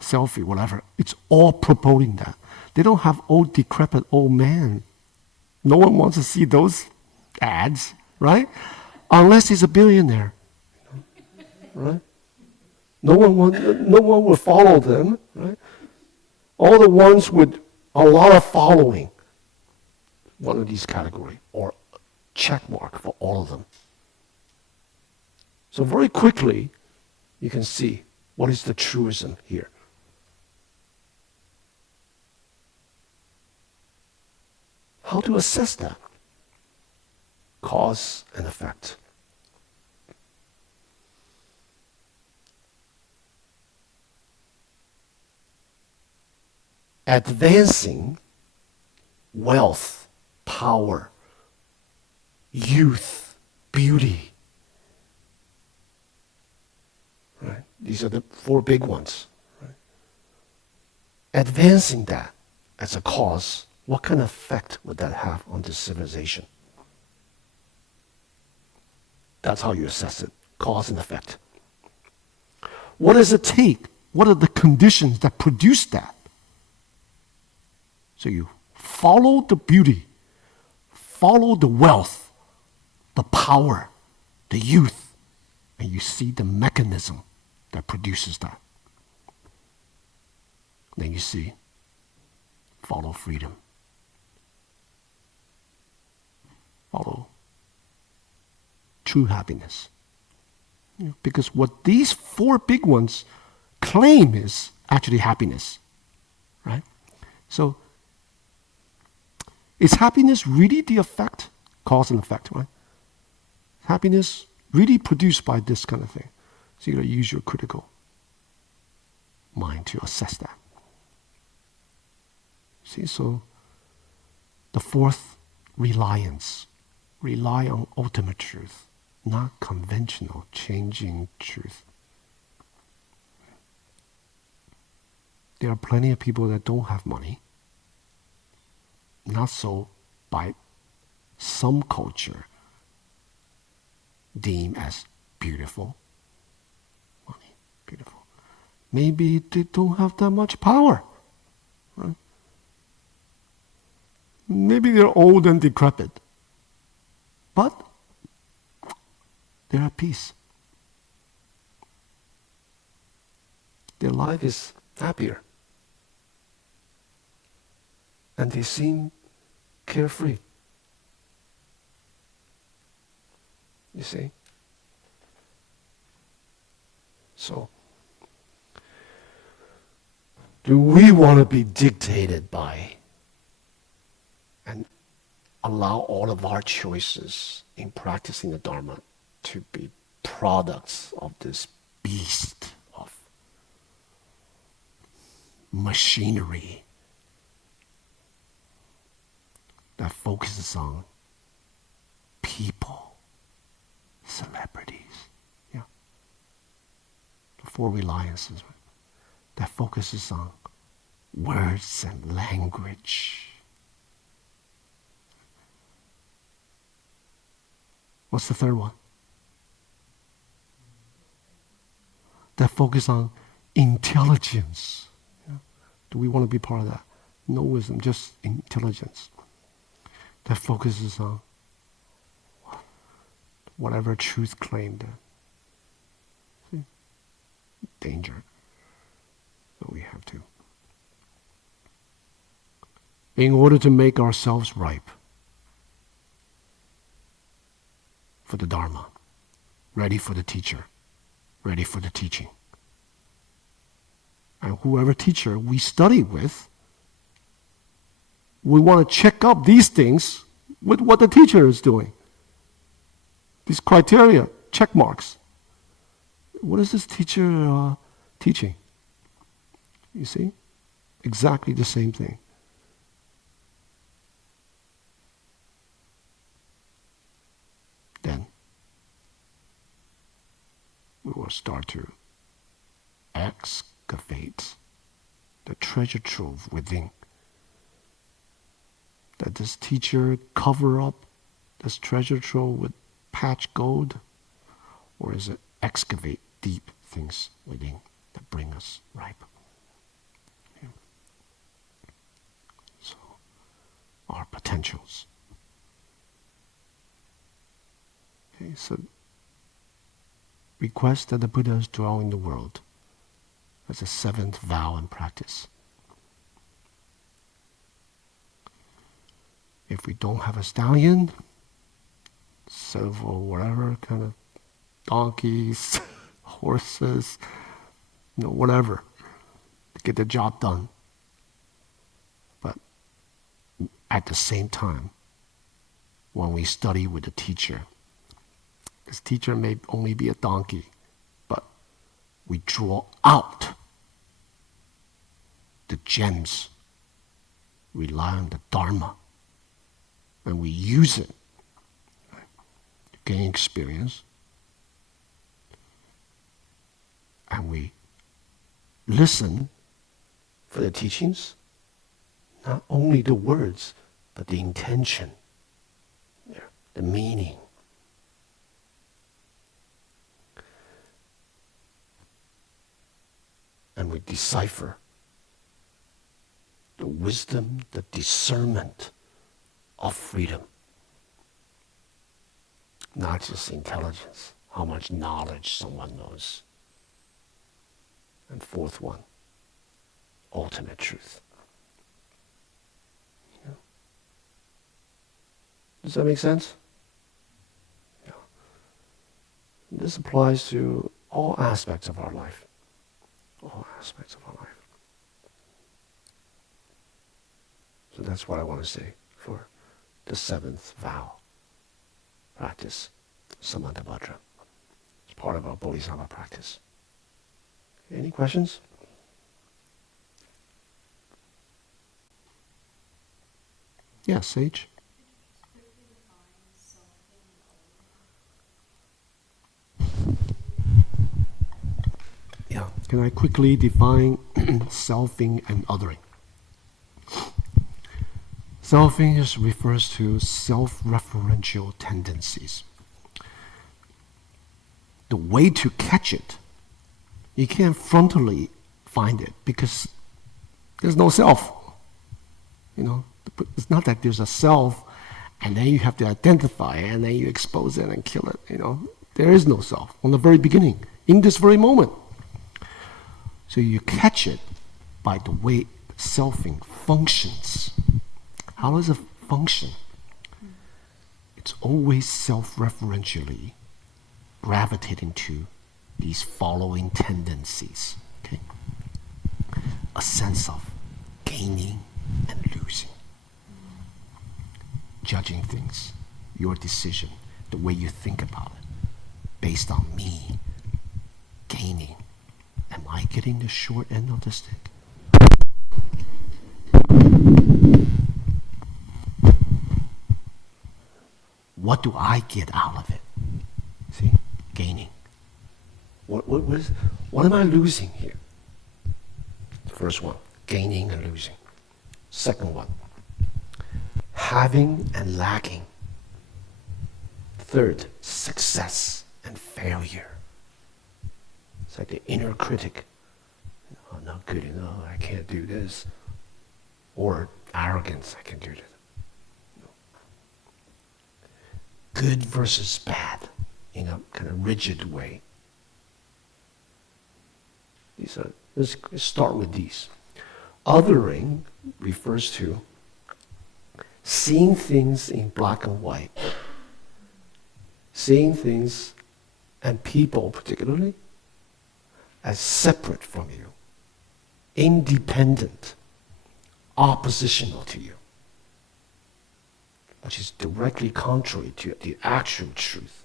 selfie, whatever, it's all promoting that. They don't have old, decrepit old man. No one wants to see those ads, right? Unless he's a billionaire, right? No one will follow them, right? All the ones with a lot of following, one of these categories, or check mark for all of them. So very quickly, you can see what is the truism here. How to assess that? Cause and effect. Advancing wealth, power, youth, beauty. Right? These are the four big ones. Right? Advancing that as a cause, what kind of effect would that have on this civilization? That's how you assess it, cause and effect. What does it take? What are the conditions that produce that? So you follow the beauty, follow the wealth, the power, the youth, and you see the mechanism that produces that. Then you see, follow freedom. Follow true happiness. Because what these four big ones claim is actually happiness, right? So, is happiness really the effect, cause and effect, right? Happiness really produced by this kind of thing. So you gotta use your critical mind to assess that. See, so the fourth, reliance. Rely on ultimate truth, not conventional, changing truth. There are plenty of people that don't have money, not so by some culture deemed as beautiful. Money, beautiful. Maybe they don't have that much power. Right? Maybe they're old and decrepit. But they're at peace. Their life is happier. And they seem carefree. You see? So, do we want to be dictated by and allow all of our choices in practicing the Dharma to be products of this beast of machinery that focuses on people, celebrities, yeah, the four reliances, right? That focuses on words and language. What's the third one? That focus on intelligence. Yeah. Do we want to be part of that? No wisdom, just intelligence. That focuses on whatever truth claimed. See? Danger that we have to. In order to make ourselves ripe for the Dharma, ready for the teacher, ready for the teaching. And whoever teacher we study with, we want to check up these things with what the teacher is doing. These criteria, check marks. What is this teacher teaching? You see? Exactly the same thing. Then we will start to excavate the treasure trove within. That this teacher cover up this treasure trove with patch gold, or is it excavate deep things within that bring us ripe? Yeah. So, our potentials. Okay, so request that the Buddhas dwell in the world as a seventh vow and practice. If we don't have a stallion, silver, whatever kind of donkeys, horses, whatever, to get the job done. But at the same time, when we study with the teacher, this teacher may only be a donkey, but we draw out the gems, rely on the Dharma, and we use it to gain experience. And we listen for the teachings, not only the words, but the intention, the meaning. And we decipher the wisdom, the discernment of freedom. not just intelligence, how much knowledge someone knows. And fourth one, ultimate truth. Yeah. Does that make sense? Yeah. This applies to all aspects of our life. All aspects of our life. So that's what I want to say for the 7th vow practice, Samantabhadra. It's part of our Bodhisattva practice. Any questions? Yeah, Sage. Yeah, can I quickly define selfing and othering? Selfing refers to self-referential tendencies. The way to catch it, you can't frontally find it because there's no self. You know, it's not that there's a self and then you have to identify it and then you expose it and kill it. You know, there is no self from the very beginning, in this very moment. So you catch it by the way selfing functions. How does it function? It's always self-referentially gravitating to these following tendencies. Okay? A sense of gaining and losing. Judging things, your decision, the way you think about it, based on me, gaining. Am I getting the short end of the stick? What do I get out of it? See? Gaining. What am I losing here? First one, gaining and losing. Second one, having and lacking. Third, success and failure. It's like the inner critic. I'm not good enough, I can't do this. Or arrogance, I can do this. Good versus bad in a kind of rigid way. Let's start with these. Othering refers to seeing things in black and white. Seeing things and people particularly as separate from you, independent, oppositional to you, which is directly contrary to the actual truth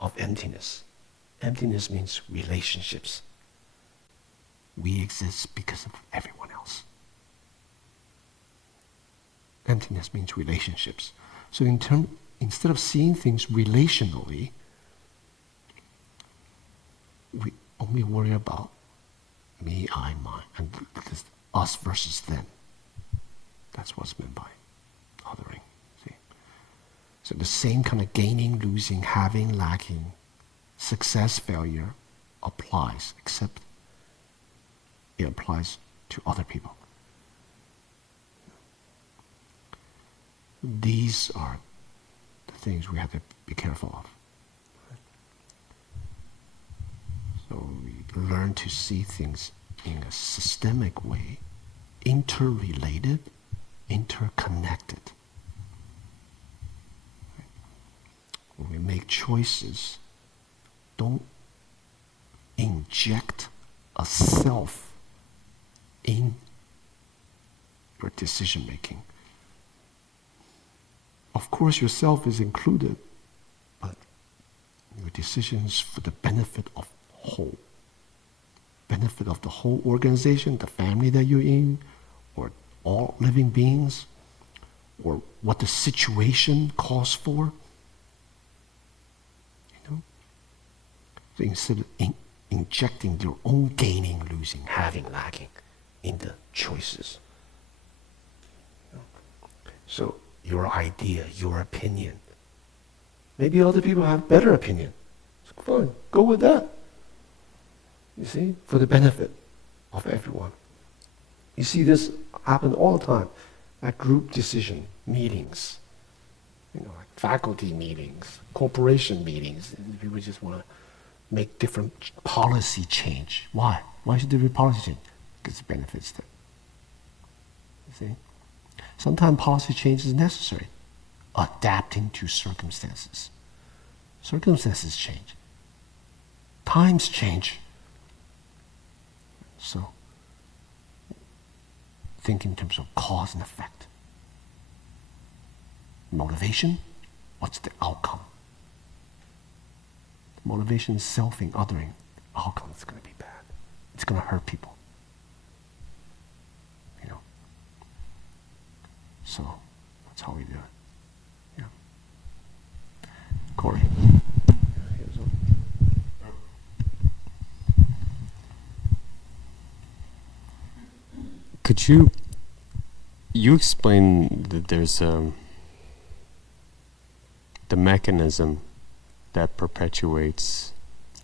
of emptiness. Emptiness means relationships. We exist because of everyone else. Emptiness means relationships. So instead of seeing things relationally, we only worry about me, I, mine, and this us versus them. That's what's meant by othering. See? So the same kind of gaining, losing, having, lacking, success, failure applies, except it applies to other people. These are the things we have to be careful of. So we learn to see things in a systemic way, interrelated, interconnected. When we make choices, don't inject a self in your decision making. Of course, yourself is included, but your decisions for the benefit of whole. Benefit of the whole organization, the family that you're in, or all living beings, or what the situation calls for. You know? So instead of injecting your own gaining, losing, having, lacking in the choices. You know? So your idea, your opinion. Maybe other people have better opinion. So fine, go with that. You see, for the benefit of everyone. You see this happen all the time at group decision meetings. like faculty meetings, corporation meetings. People just want to make different policy change. Why? Why should there be policy change? Because it benefits them. You see? Sometimes policy change is necessary. Adapting to circumstances. Circumstances change. Times change. So, think in terms of cause and effect. Motivation, what's the outcome? Motivation is selfing, othering. Outcome is going to be bad. It's going to hurt people. So, that's how we do it. Yeah. Corey. Could you explain that there's the mechanism that perpetuates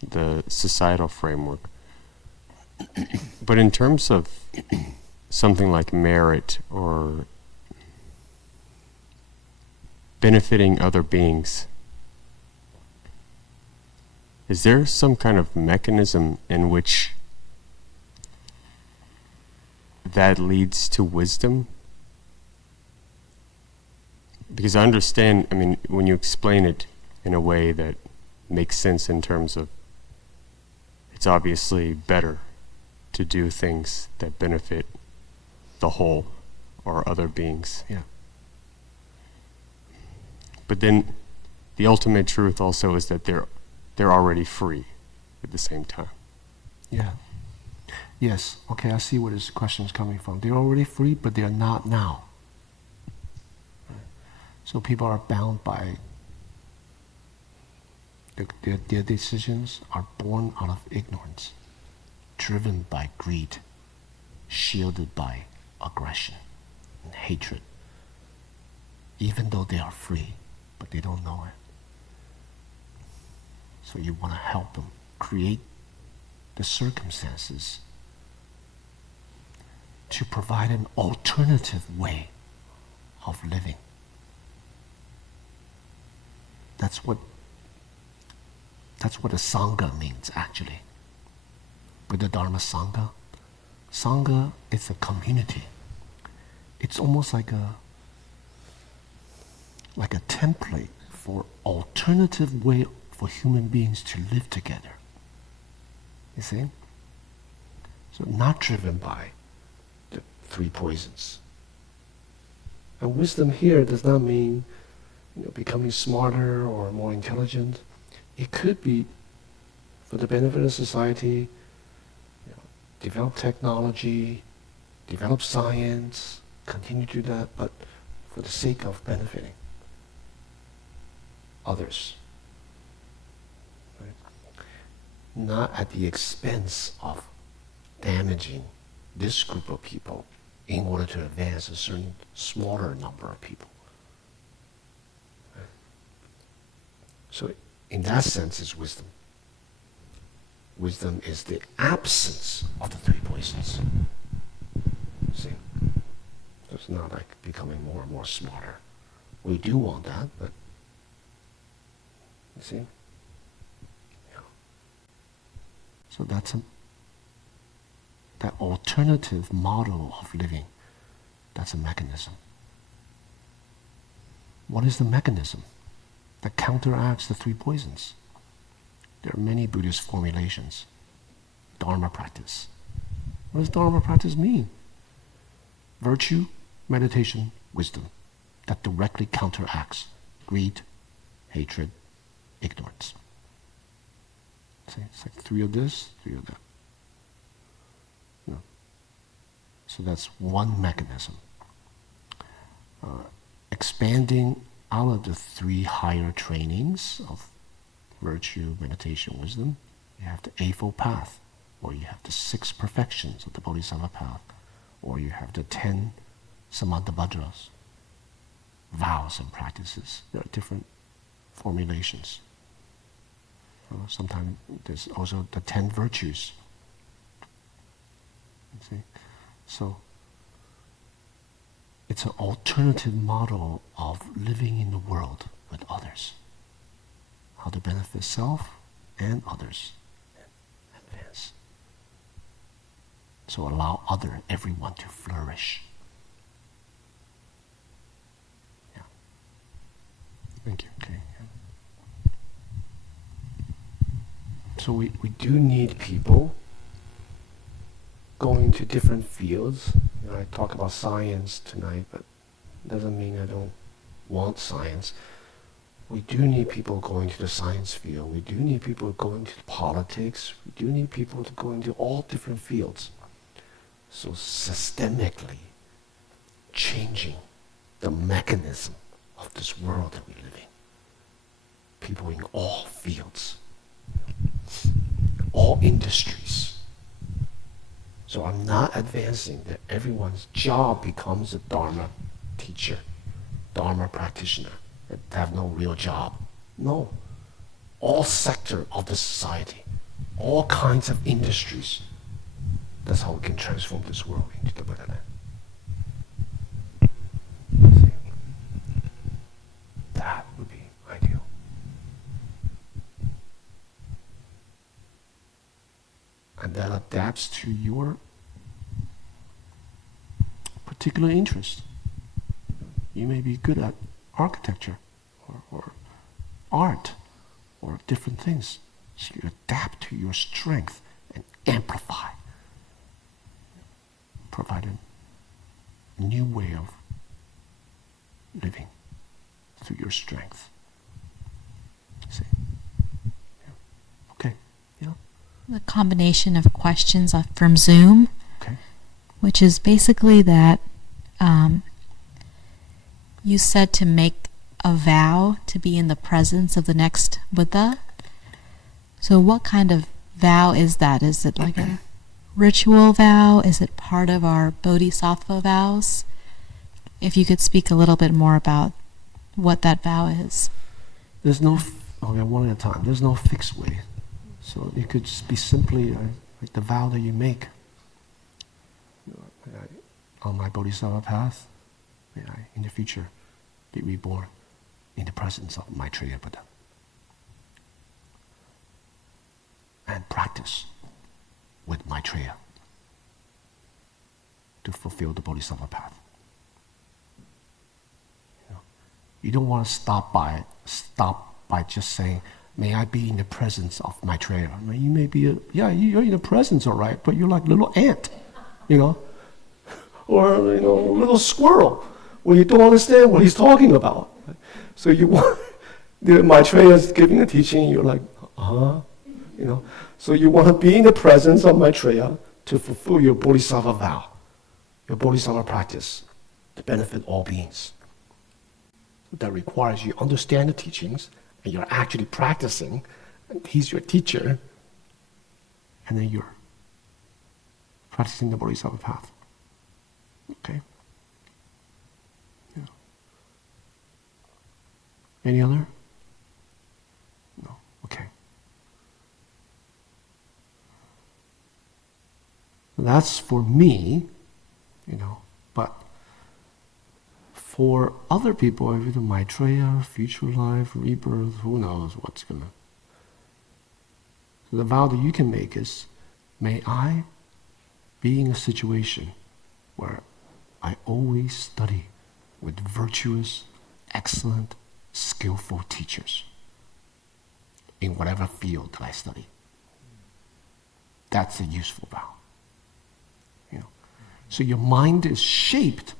the societal framework, but in terms of something like merit or benefiting other beings, is there some kind of mechanism in which that leads to wisdom? Because I understand, when you explain it in a way that makes sense in terms of it's obviously better to do things that benefit the whole or other beings. Yeah. But then the ultimate truth also is that they're already free at the same time. Yeah. Yes. Okay, I see where this question is coming from. They're already free, but they're not now. So people are bound by their decisions are born out of ignorance, driven by greed, shielded by aggression and hatred. Even though they are free, but they don't know it. So you want to help them create the circumstances to provide an alternative way of living. That's what a Sangha means, actually. Buddha Dharma Sangha. Sangha is a community. It's almost like a template for alternative way for human beings to live together. You see? So not driven by the three poisons. And wisdom here does not mean becoming smarter or more intelligent. It could be for the benefit of society, develop technology, develop science, continue to do that, but for the sake of benefiting others. Right? Not at the expense of damaging this group of people in order to advance a certain smaller number of people. Right? So in that sense, it's wisdom. Wisdom is the absence of the three poisons. See? It's not like becoming more and more smarter. We do want that, but you see? Yeah. So that's that alternative model of living, that's a mechanism. What is the mechanism that counteracts the three poisons? There are many Buddhist formulations. Dharma practice. What does Dharma practice mean? Virtue, meditation, wisdom. That directly counteracts greed, hatred, ignorance. See, it's like three of this, three of that. No. So that's one mechanism. Expanding out of the three higher trainings of virtue, meditation, wisdom, you have the Eightfold Path, or you have the 6 perfections of the Bodhisattva path, or you have the 10 Samantabhadras, vows and practices. There are different formulations. Sometimes there's also the 10 virtues. You see? So it's an alternative model of living in the world with others. How to benefit self and others. Advance. So allow everyone to flourish. Yeah. Thank you. Okay. So we do need people going to different fields. I talk about science tonight, but it doesn't mean I don't want science. We do need people going to the science field. We do need people going to politics. We do need people to go into all different fields. So systemically changing the mechanism of this world that we live in. People in all fields, all industries. So I'm not advancing that everyone's job becomes a Dharma teacher, Dharma practitioner, that have no real job. No. All sector of the society, all kinds of industries. That's how we can transform this world into the Buddha land. That would be ideal. And that adapts to your particular interest. You may be good at architecture or art or different things. So you adapt to your strength and amplify. Provide a new way of living through your strength. See? Yeah. Okay. Yeah. The combination of questions from Zoom, Okay. which is basically that you said to make a vow to be in the presence of the next Buddha. So what kind of vow is that? Is it like a ritual vow? Is it part of our Bodhisattva vows? If you could speak a little bit more about what that vow is. There's no, one at a time. There's no fixed way. So it could just be simply like the vow that you make. On my Bodhisattva path, may I, in the future, be reborn in the presence of Maitreya Buddha. And practice with Maitreya to fulfill the Bodhisattva path. You don't want to stop by just saying, may I be in the presence of Maitreya. I mean, you may be, you're in the presence, all right, but you're like a little ant, or, a little squirrel, where you don't understand what he's talking about. So you want, Maitreya is giving a teaching, you're like, So you want to be in the presence of Maitreya to fulfill your Bodhisattva vow, your Bodhisattva practice, to benefit all beings. That requires you understand the teachings, and you're actually practicing, and he's your teacher, and then you're practicing the Bodhisattva path. Okay? Yeah. Any other? No. Okay. That's for me, but for other people, either Maitreya, future life, rebirth, who knows what's gonna. So the vow that you can make is, may I be in a situation where I always study with virtuous, excellent, skillful teachers in whatever field that I study. That's a useful vow. So your mind is shaped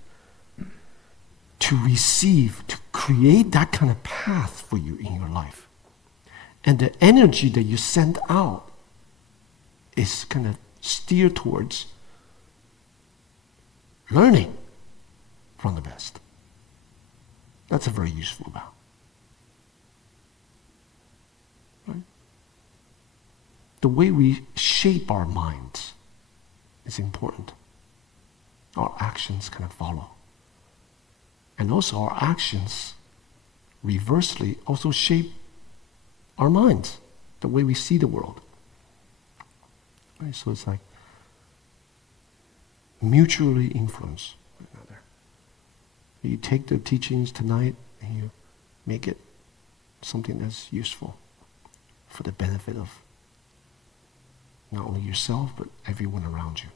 to receive, to create that kind of path for you in your life. And the energy that you send out is going to steer towards learning from the best. That's a very useful vow. Right? The way we shape our minds is important. Our actions kind of follow. And also our actions, reversely, also shape our minds, the way we see the world. Right? So it's like mutually influence one another. You take the teachings tonight and you make it something that's useful for the benefit of not only yourself, but everyone around you.